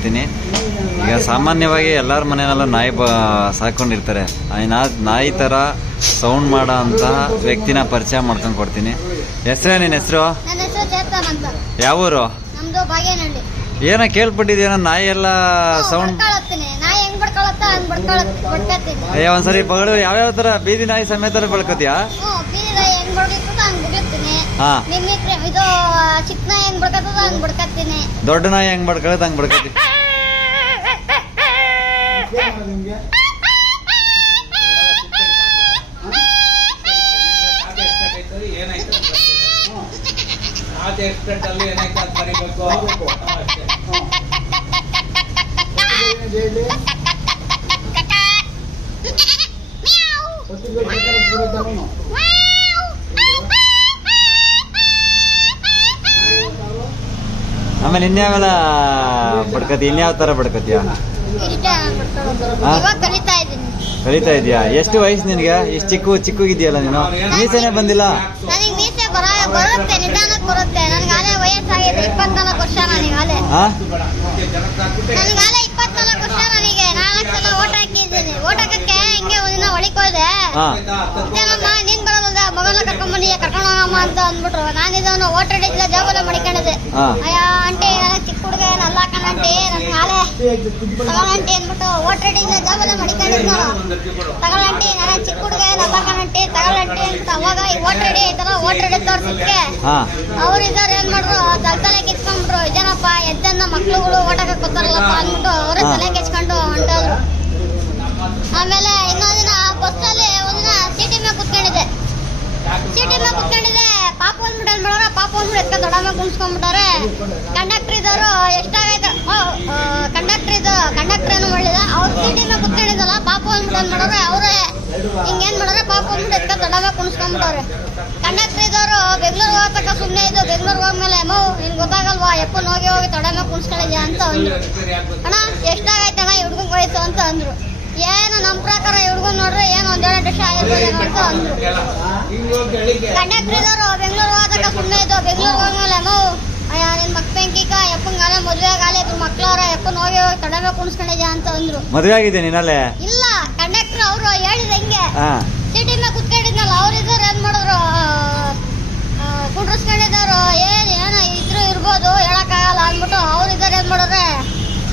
ಮಾಡ್ತೀನಿ. ಈಗ ಸಾಮಾನ್ಯವಾಗಿ ಎಲ್ಲರ ಮನೆಯಲ್ಲೂ ನಾಯಿ ಸಾಕೊಂಡಿರ್ತಾರೆ. ನಾಯಿ ಥರ ಸೌಂಡ್ ಮಾಡೋ ಅಂತಹ ವ್ಯಕ್ತಿನ ಪರಿಚಯ ಮಾಡ್ಕೊಂಡು ಕೊಡ್ತೀನಿ. ಹೆಸರೇ ನಿನ್ನ ಹೆಸರು? ನನ್ನ ಹೆಸರು ಚೇತನ್ ಅಂತ. ಯಾವ ಊರು? ನಮ್ದು ಬಾಗೇನಹಳ್ಳಿ. ಏನೋ ಕೇಳ್ಪಟ್ಟಿದ್ದೀನ ನಾಯಿ ಎಲ್ಲ ಸೌಂಡ್ ನಾಯಿ ಹೆಂಗ್ ಬಡ್ಕೊಳತ್ತ ಹಂಗ್ ಬಡ್ಕತ್ತೀನಿ. ಒಂದ್ಸರಿ ಬಗಳು ಯಾವ್ಯಾವ ತರ ಬೀದಿ ನಾಯಿ ಸಮೇತ ಬಳ್ಕತಿಯಾ? ಬೀದಿ ನಾಯಿ ಹೆಂಗ್ ಬಡ್ಕತ್ತ ಹಂಗ್ ಬಡ್ಕತ್ತೀನಿ. ಇದು ಚಿಕ್ಕ ನಾಯಿ ಹೆಂಗ್ ಬಡ್ಕತ್ತದ ಹಂಗ್ ಬಡ್ಕತ್ತೀನಿ. ದೊಡ್ಡ ನಾಯಿ ಹೆಂಗ್ ಬಡ್ಕೊಳತ್ ಹಂಗ್ ಬಡ್ಕತಿ. ಆಮೇಲೆ ಇನ್ಯಾವೆಲ್ಲ ಬಡ್ಕತಿ? ಇನ್ಯಾವ ತರ ಬಡ್ಕತಿಯ? ಕಲಿತಾ ಇದೀಯಾ? ಎಷ್ಟು ವಯಸ್ಸು ನಿನ್ಗೆ? ಇಷ್ಟು ಚಿಕ್ಕಗಿದ್ಯಲ್ಲ ನೀನು. ಮೀಸೆನೆ ಬಂದಿಲ್ಲ. ಬರುತ್ತೆ, ನಿಧಾನಕ್ಕೆ ಬರುತ್ತೆ. ನನಗಾಲೇ ವಯಸ್ಸಾಗಿದೆ, 24 ವರ್ಷ. ನನಗಾಲೇ 24 ವರ್ಷ. ನನಗೆ 4 ಸಲ ಓಟ್ ಹಾಕಿದ್ದೀನಿ. ಓಟ್ ಹಾಕಕ್ಕೆ ಹಿಂಗೆ ಒಂದಿನ ಹೊಳಿಕೋದೆ. ಏನಮ್ಮ ನೀನ್ ಬರೋದ ಮಗನ ಕರ್ಕೊಂಡ್ ಹೋಗಮ್ಮ ಅಂತ ಅಂದ್ಬಿಟ್ರು. ನಾನಿದವನು ಓಟ್ ಹಿಡಿದಿಲ್ಲ, ಜಾಬಲ್ಲ ಮಡಿಕೊಂಡಿದ್ದೆ. ಅಯ್ಯ ಆಂಟಿ, ಚಿಕ್ಕ ಹುಡುಗ ಏನಲ್ಲ ಕಣಂಟಿ, ನನ್ಗೆ ಹಾಲೆ ತಗೊಳಂಟಿ ಅಂದ್ಬಿಟ್ಟು ಓಟ್ ಹಿಡಿದಿಲ್ಲ, ಜಾಬಲ್ಲ ಮಡಿಕೊಂಡಿದ್ನು. ತಗೊಳಂಟಿ, ನನ್ನ ಚಿಕ್ಕ ಹುಡುಗ ಏನಲ್ಲ ಕಣಂಟಿ, ತಗೊಳಂಟಿ ಅಂತ. ಅವಾಗ ಓಟ್ ಹಿಡಿ ಐತಲ್ಲ, ಓಟ್ ಹಿಡಿ ತೋರ್ಸಿದ್ಕೆ ಅವ್ರು ಇದಾರೆ ಏನ್ ಮಾಡ್ರು, ತಲೆ ಕಿಚ್ಕೊಂಡ್ಬಿಟ್ರು. ಇದೇನಪ್ಪ ಎದ್ದನ್ನ ಮಕ್ಳುಗಳು ಓಟ್ ಹಾಕಕ್ ಗೊತ್ತಾರಲ್ಲಪ್ಪ ಅಂದ್ಬಿಟ್ಟು ಅವ್ರ ತಲೆ ಕಿಚ್ಕೊಂಡು ಹೊಂಟೋದ್ರು. ಆಮೇಲೆ ಇನ್ನೊಂದಿನ ಬಸ್ಸಲ್ಲಿ ಒಂದಿನ ಸೀಟಿ ಮೇಲೆ ಕುತ್ಕೊಂಡಿದ್ದೆ. ಪಾಪ ಅಂದ್ಬಿಟ್ಟು ಏನ್ ಮಾಡೋರ, ಪಾಪ ಅಂದ್ಬಿಟ್ಟು ಎತ್ಕೊಂಡು ದೊಡ್ಡಮ್ಮ ಕುಣಿಸ್ಕೊಂಡ್ಬಿಟ್ಟಾರೆ. ಕಂಡಕ್ಟರ್ ಇದ್ದವರು ಎಷ್ಟಾಗೈತೆ ಕಂಡಕ್ಟರ್ ಏನು ಮಾಡಿದ, ಅವ್ರು ಸೀಟಿ ಮೇಲೆ ಕುತ್ಕೊಂಡಿದ್ದಲ್ಲ, ಪಾಪ ಅಂದ್ಬಿಟ್ಟು ಏನ್ ಮಾಡೋರೆ, ಅವ್ರೆ ಹಿಂಗೇನ್ ಮಾಡೋರೆ, ಪಾಪ ಅಂದ್ಬಿಟ್ಟು ಎತ್ಕೊಂಡು ದೊಡ್ಡಮ್ಮ ಕುಣಿಸ್ಕೊಂಡ್ಬಿಟ್ಟವ್ರೆ. ಕಂಡಕ್ಟರ್ ಇದ್ದವರು ಬೆಂಗಳೂರು ಹೋಗತಕ್ಕ ಸುಮ್ಮನೆ ಇದ್ದು, ಬೆಂಗಳೂರು ಹೋದ್ಮೇಲೆ ನಿನ್ ಗೊತ್ತಾಗಲ್ವಾ ಎಪ್ಪನ್ ಹೋಗಿ ದೊಡ್ಡಮ್ಮ ಕುಣಿಸ್ಕೊಂಡಿದ್ಯಾ ಅಂತ ಅಂದ್ರು. ಅಣ್ಣ ಎಷ್ಟಾಗೈತೆ ಅಣ್ಣ ಹುಡ್ಗಂಗ್ ವಯಸ್ಸು ಅಂತ ಅಂದ್ರು. ಏನು ನಮ್ಮ ಪ್ರಕಾರ ಹುಡ್ಗನ್ ನೋಡ್ರಿ ಏನು 1-2 ವರ್ಷ ಆಗಿರ್ಬೋದು ಅಂತ ಅಂದ್ರು. ಕಂಡಕ್ಟರ್ ಇದ್ದವರು ಬೆಂಗಳೂರು ಹೋಗತಕ್ಕ ಸುಮ್ಮನೆ ಇದ್ದು, ಬೆಂಗಳೂರು ಹೋದ್ಮೇಲೆ ಅಯ್ಯ ನಿನ್ ಮಕ್ ಬೆಂಕಿಕ ಎಪ್ಪಂಗಾಲ ಮದ್ವೆ ಆಗಾಲೆ ಇದ್ರ ಮಕ್ಳವ್ರ ಎಪ್ಪನ್ ಹೋಗಿ ದೊಡ್ಡಮ್ಮ ಕುಣಿಸ್ಕೊಂಡಿದ್ಯಾ ಅಂತ ಅಂದ್ರು. ಮದ್ವೆ ಆಗಿದೆ ನೀನಲ್ಲೇ? ಇಲ್ಲ, ಕಂಡಕ್ಟರ್ ಅವರು ಹೇಳಿದ ಹೆಂಗೆ ಸಿಟಿ ಮೇಲೆ ಕುತ್ಕೊಂಡಿದ್ನಲ್ಲ, ಅವ್ರ ಇದ್ರು ಏನ್ ಮಾಡಿದ್ರು, ಕುಂಡ್ರಸ್ಕೊಂಡಿದ್ದವ್ರು ಏನ ಇದ್ರು ಇರ್ಬೋದು ಹೇಳಕ್ಕಾಗಲ್ಲ ಅಂದ್ಬಿಟ್ಟು ಅವ್ರು ಇದಾರೆ ಏನ್ ಮಾಡೋರೆ,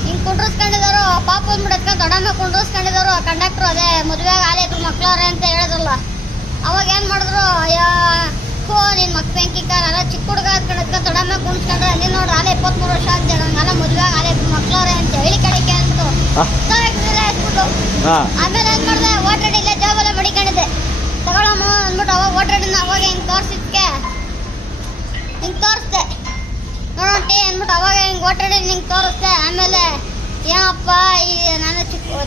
ಹಿಂಗ್ ಕುಂಡ್ರಸ್ಕೊಂಡಿದ್ರು. ಪಾಪ ಅಂದ್ಬಿಟ್ಟು ಎತ್ಕೊಂಡು ದೊಡ್ಡಮ್ಮ ಕುಂಡ್ರಸ್ಕೊಂಡಿದ್ರು. ಕಂಡಕ್ಟರ್ ಅದೇ ಮದ್ವೆ ಆಗಾಲೆ ಇದ್ರ ಮಕ್ಳವ್ರೆ ಅಂತ ಹೇಳಿದ್ರಲ್ಲ, ಅವಾಗ ಏನ್ ಮಾಡಿದ್ರು, ಅಯ್ಯ ನಿನ್ ಮಕ್ ಬೆಂಕಿಕ ನಾನ ಚಿಕ್ಕ ಹುಡುಗ ಎತ್ಕೊಂಡು ದೊಡ್ಡಮ್ಮ ಕುಣಿಸ್ಕೊಂಡ್ರೆ ನೀನ್ ನೋಡ್ರಿ ಆಲೆ 23 ವರ್ಷ ಅಂತ ನಾನು ಮದ್ವೆ ಆಗಾಲೆ ಇದ್ರ ಮಕ್ಳವ್ರೆ ಅಂತ ಹೇಳಿ ಕಡೆಗೆ ಅಂದ್ಬಿಟ್ಟು ಎತ್ಬಿಟ್ಟು ಆಮೇಲೆ ಏನ್ ಮಾಡಿದೆ, ಓಟ್ ರೆಡಿ ಜಾಬಲ್ಲ ಮಡಿಕೊಂಡಿದ್ದೆ. ತಗೊಳಮ್ಮ ಅಂದ್ಬಿಟ್ಟು ಅವಾಗ ಓಟ್ ರೆಡಿನ ಅವಾಗ ಹಿಂಗ್ ತೋರ್ಸಿದ್ಕೆ ಹಿಂಗ್ ತೋರಿಸ್ದೆ. ನೋಡೋಂಟಿ ಅಂದ್ಬಿಟ್ಟು ಅವಾಗ ಹಿಂಗ್ ಓಟ್ ರೆಡಿ ಹಿಂಗ್ ತೋರಿಸ್ದೆ. ಆಮೇಲೆ ಏನಪ್ಪ ನಾನು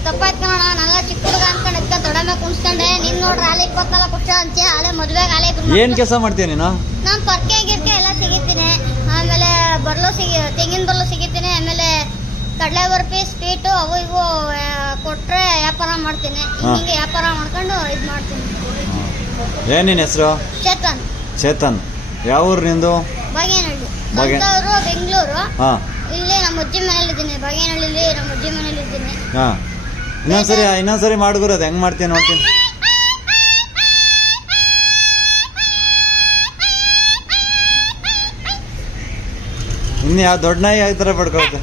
ತಪ್ಪಾಯ್ತು ಕಣ, ನನ್ನ ಚಿಕ್ಕ ಹುಡುಗ ಅನ್ಕೊಂಡು ಎತ್ಕೊಂಡು ದೊಡ್ಡಮ್ಮ ಕುಣಿಸ್ಕೊಂಡೆ. ನೀನ್ ನೋಡ್ರಿ ಆಲೆ 24 ವರ್ಷ ಅಂತ ಆಲೆ ಮದ್ವೆಗೆ ಆಲೆ. ಏನ್ ಕೆಲಸ ಮಾಡ್ತೀಯ ನೀನು? ನಾನು ಪರ್ಕೆ ಗಿರ್ಕೆ ಎಲ್ಲ ಸಿಗಿತೀನಿ. ಆಮೇಲೆ ತೆಂಗಿನ ಬರ್ಲು ಸಿಗಿತೀನಿ. ಆಮೇಲೆ ಕಡಲೆ ಬರ್ಫಿ, ಸ್ವೀಟು ಅವು ಇವು ಕೊಟ್ರೆ ವ್ಯಾಪಾರ ಮಾಡ್ತೀನಿ. ಹಿಂಗೆ ವ್ಯಾಪಾರ ಮಾಡ್ಕೊಂಡು ಇದು ಮಾಡ್ತೀನಿ. ಏನ್ ನಿನ್ನ ಹೆಸರು? ಚೇತನ್. ಯಾವ ಊರು ನಿಂದು? ಬಾಗೇನಹಳ್ಳಿ. ನಮ್ಮದವರು ಬೆಂಗಳೂರು. ಇಲ್ಲಿ ನಮ್ಮ ಅಜ್ಜಿ ಮನೇಲಿದ್ದೀನಿ. ಬಾಗೇನಹಳ್ಳಿಲಿ ನಮ್ಮ ಅಜ್ಜಿ ಮನೇಲಿದ್ದೀನಿ. ಇನ್ನೊಂದ್ಸರಿ ಮಾಡ್ಗುರು, ಅದು ಹೆಂಗ್ ಮಾಡ್ತೀನಿ ನೋಡ್ತೀನಿ. ಇನ್ನು ಯಾವ ದೊಡ್ಡ ನಾಯಿ ಯಾವ ಥರ ಪಡ್ಕೊಳ್ತೆ?